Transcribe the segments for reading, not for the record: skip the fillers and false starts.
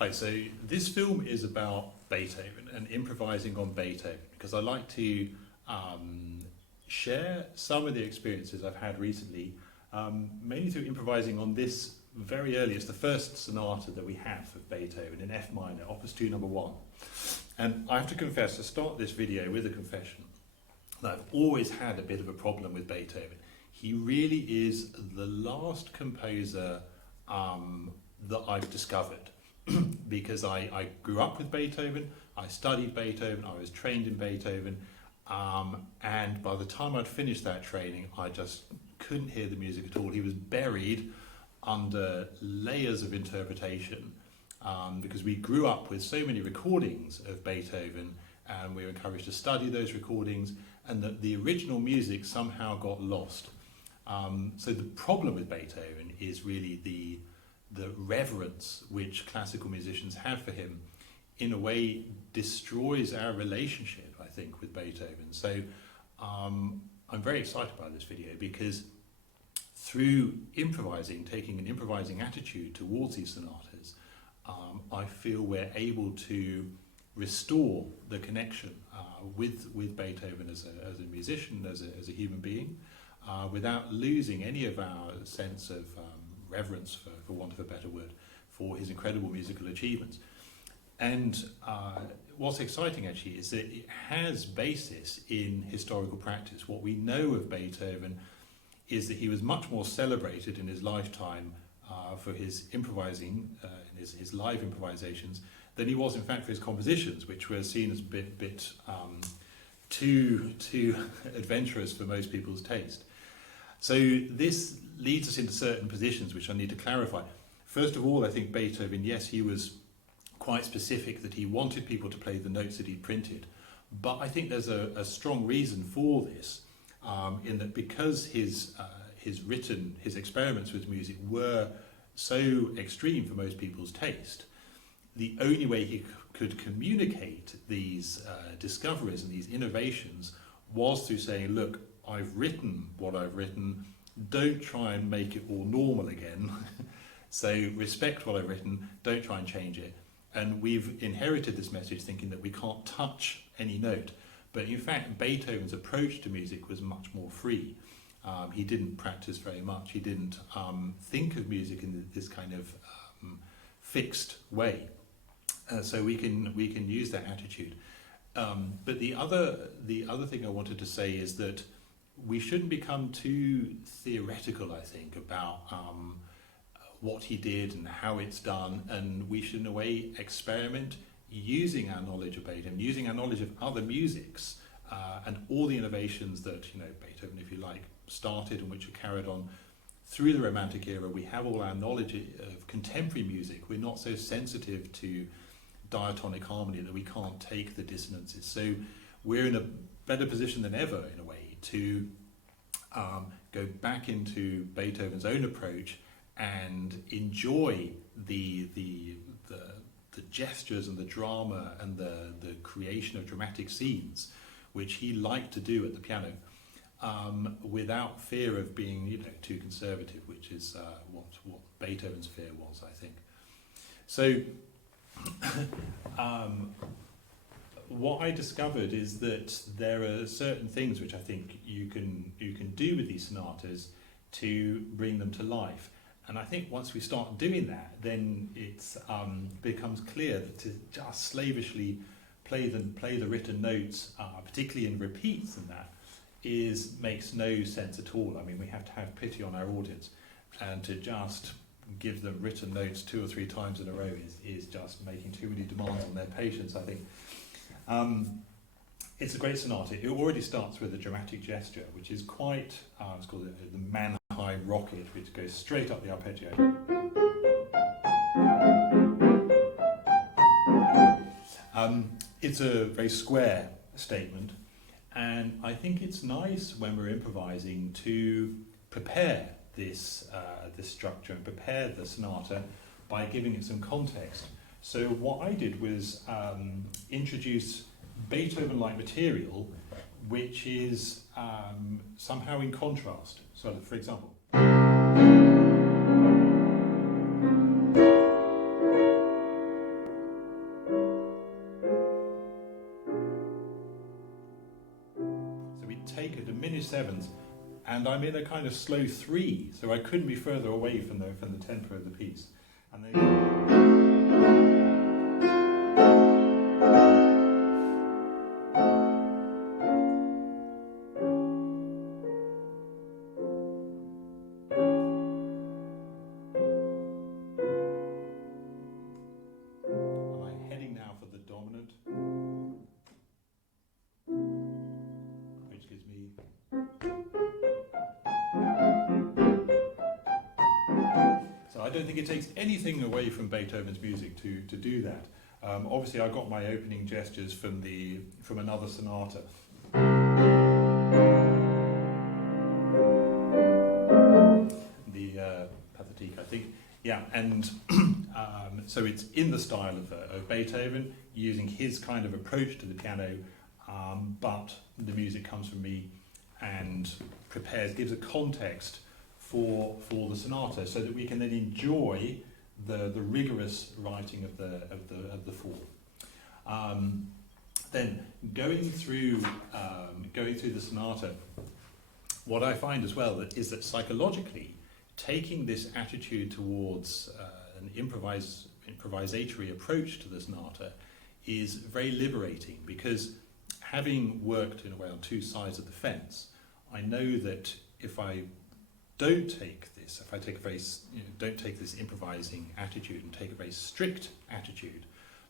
Right, so this film is about Beethoven and improvising on Beethoven, because I like to share some of the experiences I've had recently, mainly through improvising on this very earliest, the first sonata that we have of Beethoven in F minor, Opus 2 number 1. And I have to confess, to start this video with a confession, that I've always had a bit of a problem with Beethoven. He really is the last composer that I've discovered, because I grew up with Beethoven, I studied Beethoven, I was trained in Beethoven, and by the time I'd finished that training, I just couldn't hear the music at all. He was buried under layers of interpretation, because we grew up with so many recordings of Beethoven, and we were encouraged to study those recordings, and that the original music somehow got lost. So the problem with Beethoven is really the reverence which classical musicians have for him, in a way destroys our relationship, I think, with Beethoven. So I'm very excited by this video, because through improvising, taking an improvising attitude towards these sonatas, I feel we're able to restore the connection with Beethoven as a musician, as a human being, without losing any of our sense of reverence, for want of a better word, for his incredible musical achievements. And what's exciting actually is that it has basis in historical practice. What we know of Beethoven is that he was much more celebrated in his lifetime for his improvising, his live improvisations, than he was in fact for his compositions, which were seen as a bit too adventurous for most people's taste. So this leads us into certain positions which I need to clarify. First of all, I think Beethoven, yes, he was quite specific that he wanted people to play the notes that he printed, but I think there's a strong reason for this, in that because his experiments with music were so extreme for most people's taste, the only way he could communicate these discoveries and these innovations was through saying, look, I've written what I've written, don't try and make it all normal again. So respect what I've written, don't try and change it. And we've inherited this message thinking that we can't touch any note. But in fact, Beethoven's approach to music was much more free. He didn't practice very much. He didn't think of music in this kind of fixed way. So we can use that attitude. But the other thing I wanted to say is that we shouldn't become too theoretical, I think, about what he did and how it's done, and we should in a way experiment using our knowledge of Beethoven, using our knowledge of other musics, and all the innovations that Beethoven, if you like, started and which are carried on through the Romantic era. We have all our knowledge of contemporary music. We're not so sensitive to diatonic harmony that we can't take the dissonances. So we're in a better position than ever, in a way, to go back into Beethoven's own approach and enjoy the gestures and the drama and the creation of dramatic scenes, which he liked to do at the piano, without fear of being too conservative, which is what Beethoven's fear was, I think. So what I discovered is that there are certain things which I think you can do with these sonatas to bring them to life. And I think once we start doing that, then it becomes clear that to just slavishly play the written notes, particularly in repeats and that, makes no sense at all. I mean, we have to have pity on our audience, and to just give them written notes 2 or 3 times in a row is just making too many demands on their patience, I think. It's a great sonata. It already starts with a dramatic gesture, which is quite, it's called the man-high rocket, which goes straight up the arpeggio. It's a very square statement, and I think it's nice when we're improvising to prepare this structure and prepare the sonata by giving it some context. So what I did was introduce Beethoven-like material, which is somehow in contrast. So, for example, so, sevenths, and I'm in a kind of slow 3, so I couldn't be further away from the tempo of the piece. And then I don't think it takes anything away from Beethoven's music to do that. Obviously, I got my opening gestures from another sonata. The Pathetique, I think. Yeah, and so it's in the style of Beethoven, using his kind of approach to the piano, but the music comes from me and gives a context for the sonata, so that we can then enjoy the rigorous writing of the form. Then going through the sonata, what I find as well is that psychologically, taking this attitude towards an improvisatory approach to the sonata is very liberating, because having worked in a way on two sides of the fence, I know that if I don't take this, don't take this improvising attitude and take a very strict attitude,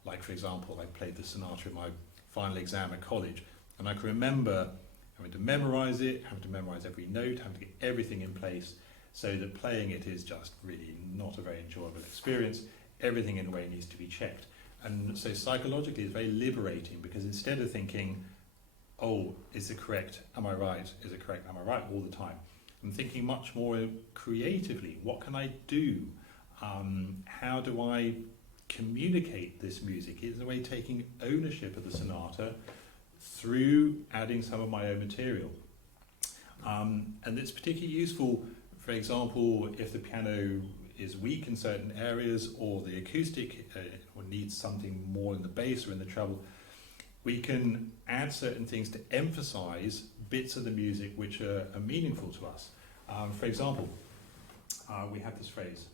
like for example, I played the sonata in my final exam at college, and I can remember having to memorize it, having to memorize every note, having to get everything in place, so that playing it is just really not a very enjoyable experience. Everything in a way needs to be checked. And so psychologically it's very liberating, because instead of thinking, oh, is it correct? Am I right? Is it correct? Am I right all the time? I'm thinking much more creatively. What can I do? How do I communicate this music? In a way, taking ownership of the sonata through adding some of my own material. And it's particularly useful, for example, if the piano is weak in certain areas, or the acoustic or needs something more in the bass or in the treble, we can add certain things to emphasize bits of the music which are meaningful to us. For example, we have this phrase.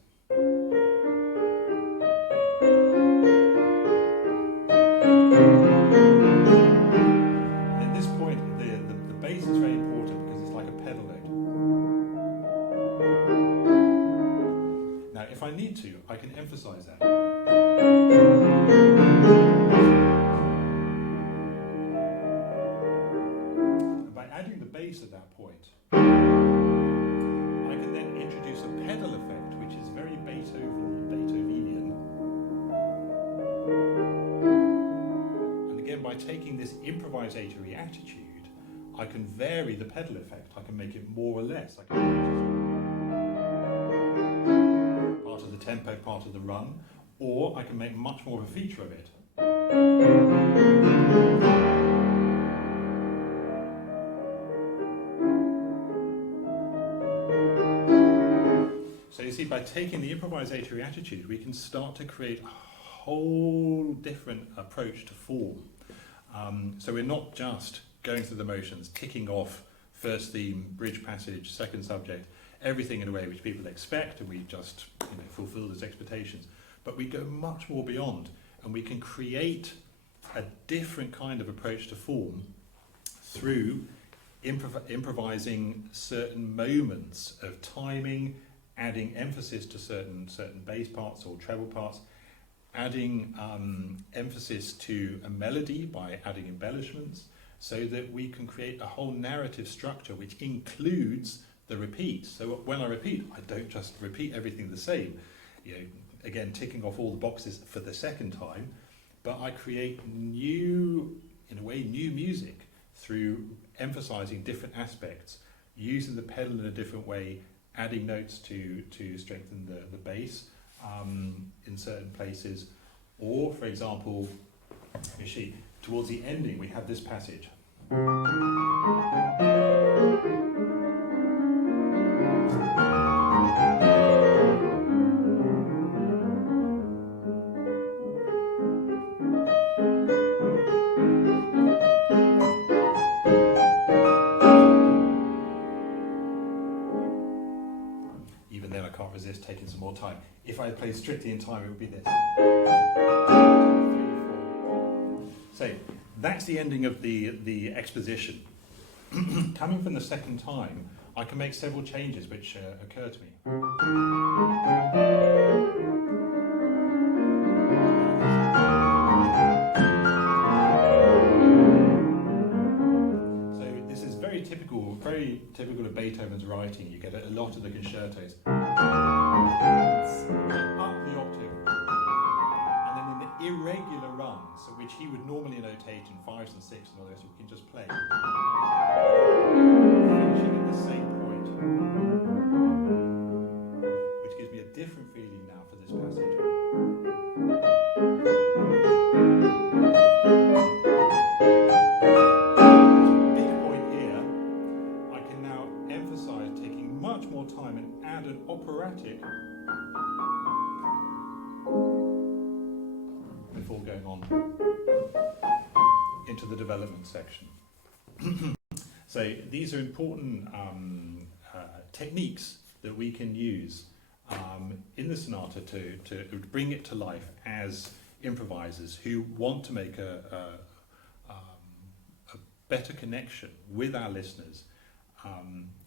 At this point, the bass is very important, because it's like a pedal note. Now, if I need to, I can emphasize that. At that point, I can then introduce a pedal effect, which is very Beethovenian. And again, by taking this improvisatory attitude, I can vary the pedal effect. I can make it more or less. I can make part of the tempo, part of the run, or I can make much more of a feature of it. So you see, by taking the improvisatory attitude, we can start to create a whole different approach to form. So we're not just going through the motions, ticking off first theme, bridge passage, second subject, everything in a way which people expect, and we just fulfill those expectations. But we go much more beyond, and we can create a different kind of approach to form through improvising certain moments of timing, adding emphasis to certain bass parts or treble parts, adding emphasis to a melody by adding embellishments, so that we can create a whole narrative structure which includes the repeat. So when I repeat, I don't just repeat everything the same, again ticking off all the boxes for the second time, but I create new music through emphasizing different aspects, using the pedal in a different way, adding notes to strengthen the bass in certain places. Or, for example, you see, towards the ending we have this passage. then I can't resist taking some more time. If I played strictly in time, it would be this. So that's the ending of the exposition. Coming from the second time, I can make several changes which occur to me. So this is very typical of Beethoven's writing. You get a lot of the concertos up the octave, and then in the irregular runs, so which he would normally notate in fives and sixes and all this, we can just play. Finishing at the same point, which gives me a different feeling now for this passage. Big point here, I can now emphasize taking much more time and add an operatic before going on into the development section. So these are important techniques that we can use in the sonata to bring it to life as improvisers who want to make a better connection with our listeners.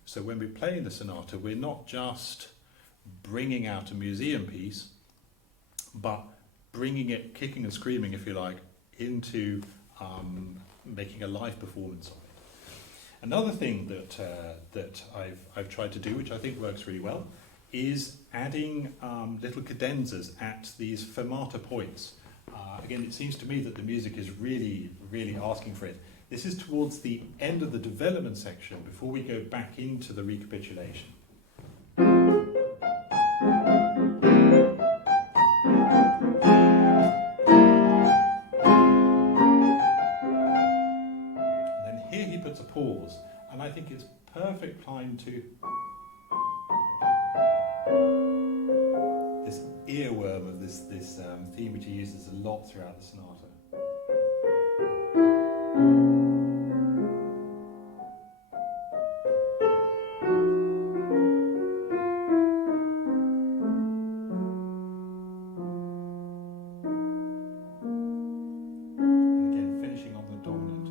So when we play in the sonata, we're not just bringing out a museum piece, but bringing it, kicking and screaming, if you like, into making a live performance of it. Another thing that I've tried to do, which I think works really well, is adding little cadenzas at these fermata points. Again, it seems to me that the music is really, really asking for it. This is towards the end of the development section before we go back into the recapitulation. A pause, and I think it's perfect time to this earworm of this theme which he uses a lot throughout the sonata. And again, finishing on the dominant.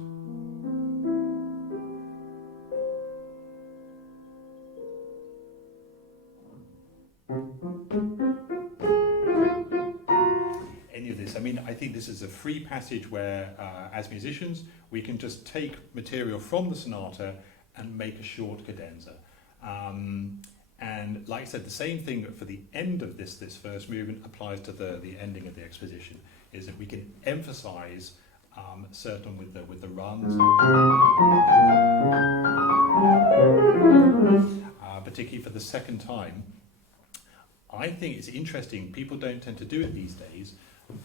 Any of this, I mean, I think this is a free passage where, as musicians, we can just take material from the sonata and make a short cadenza. And like I said, the same thing for the end of this first movement applies to the ending of the exposition, is that we can emphasize certain with the runs, particularly for the second time. I think it's interesting, people don't tend to do it these days,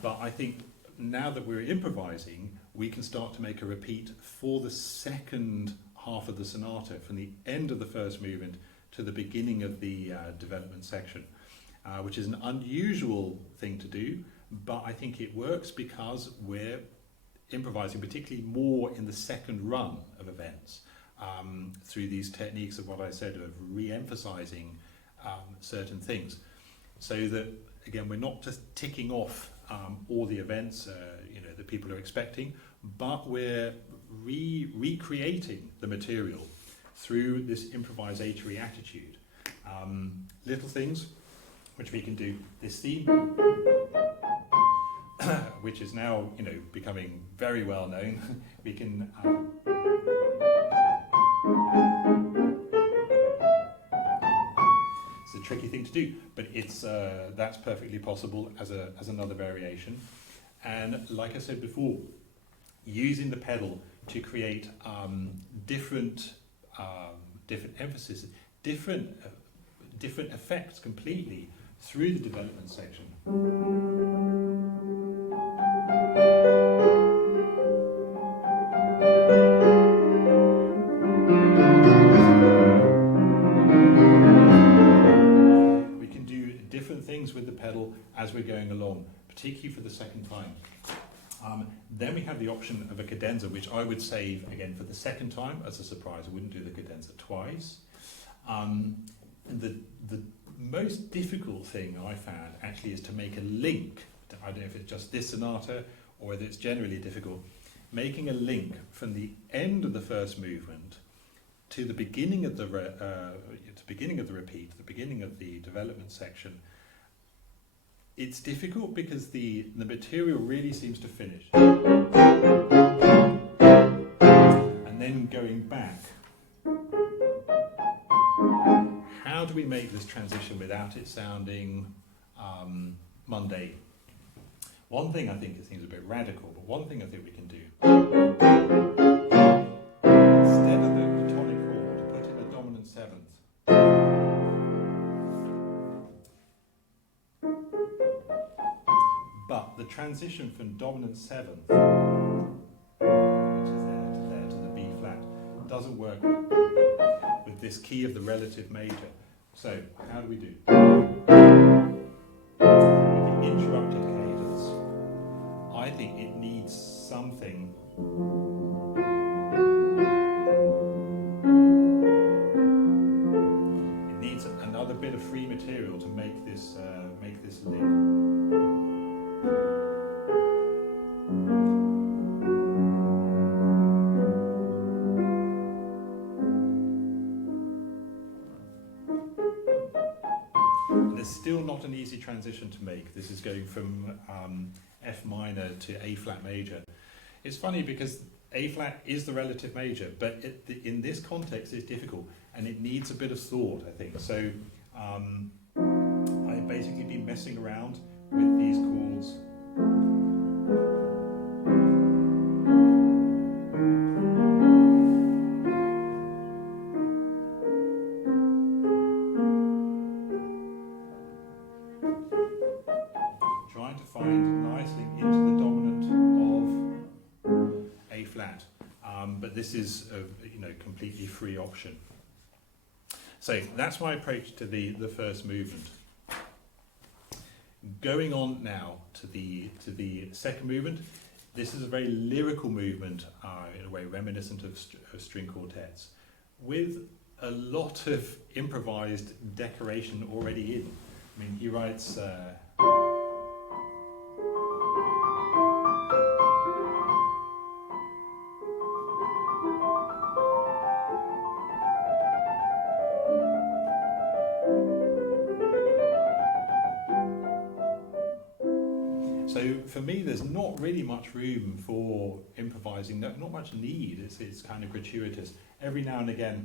but I think now that we're improvising, we can start to make a repeat for the second half of the sonata, from the end of the first movement to the beginning of the development section, which is an unusual thing to do, but I think it works because we're improvising particularly more in the second run of events, through these techniques of what I said of re-emphasizing certain things. So that, again, we're not just ticking off all the events that people are expecting, but we're recreating the material through this improvisatory attitude. Little things which we can do. This theme, which is now becoming very well known, we can. It's a tricky thing to do, but it's that's perfectly possible as another variation. And like I said before, using the pedal to create different emphasis, different effects completely through the development section. We can do different things with the pedal as we're going along, particularly for the second time. Then we have the option of a cadenza, which I would save again for the second time as a surprise. I wouldn't do the cadenza twice. The most difficult thing I found actually is to make a link. I don't know if it's just this sonata or whether it's generally difficult. Making a link from the end of the first movement to the beginning of the repeat, the beginning of the development section. It's difficult because the material really seems to finish. And then going back. How do we make this transition without it sounding mundane? One thing I think it seems a bit radical, but one thing I think we can do. Instead of the tonic chord, put in a dominant seventh. But the transition from dominant seventh, which is there to the B flat, doesn't work with this key of the relative major. So, how do we do? With the interrupted cadence, I think it needs something. It needs another bit of free material to make this link. It's still not an easy transition to make. This is going from F minor to A flat major. It's funny because A flat is the relative major, but in this context it's difficult and it needs a bit of thought, I think. So I've basically been messing around with these chords. Trying to find a nice link into the dominant of A flat, but this is a completely free option. So that's my approach to the first movement. Going on now to the second movement. This is a very lyrical movement, in a way reminiscent of string quartets, with a lot of improvised decoration already in. I mean, he writes. So for me, there's not really much room for improvising, not much need, it's kind of gratuitous. Every now and again,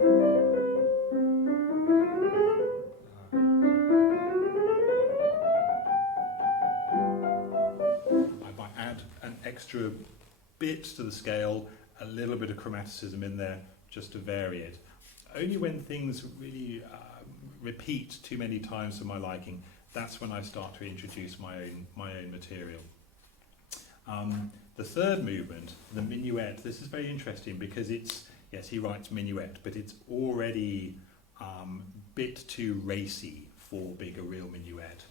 I might add an extra bit to the scale, a little bit of chromaticism in there, just to vary it. Only when things really repeat too many times for my liking, that's when I start to introduce my own material. The third movement, the minuet, this is very interesting because it's, yes, he writes minuet, but it's already a bit too racy for being a real minuet.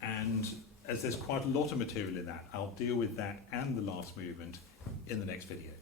And as there's quite a lot of material in that, I'll deal with that and the last movement in the next video.